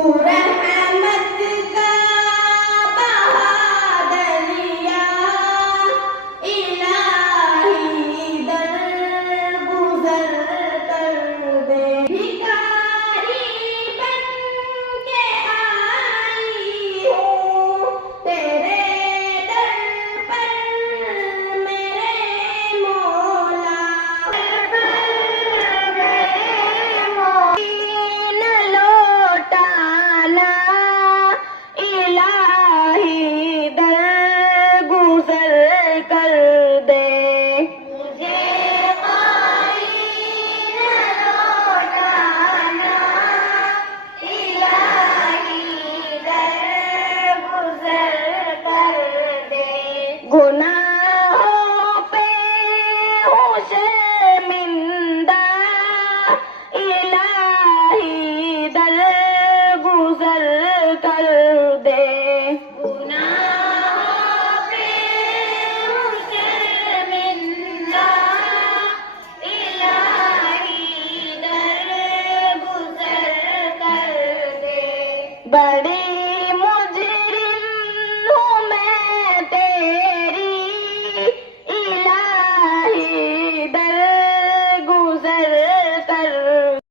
تو رحمت کا بہا دریا الہی در گزر کر دے بھکاری بن کے آئی ہوں تیرے در پر میرے مولا لوٹانا الہی در گزر کر دے مجھے خالی نہ لوٹانا الہی در گزر کر دے گناہوں پہ ہوں شرمندہ الہی در گزر کر دے گناہوں پہ ہوں شرمندہ الہی در گزر کر دے بڑے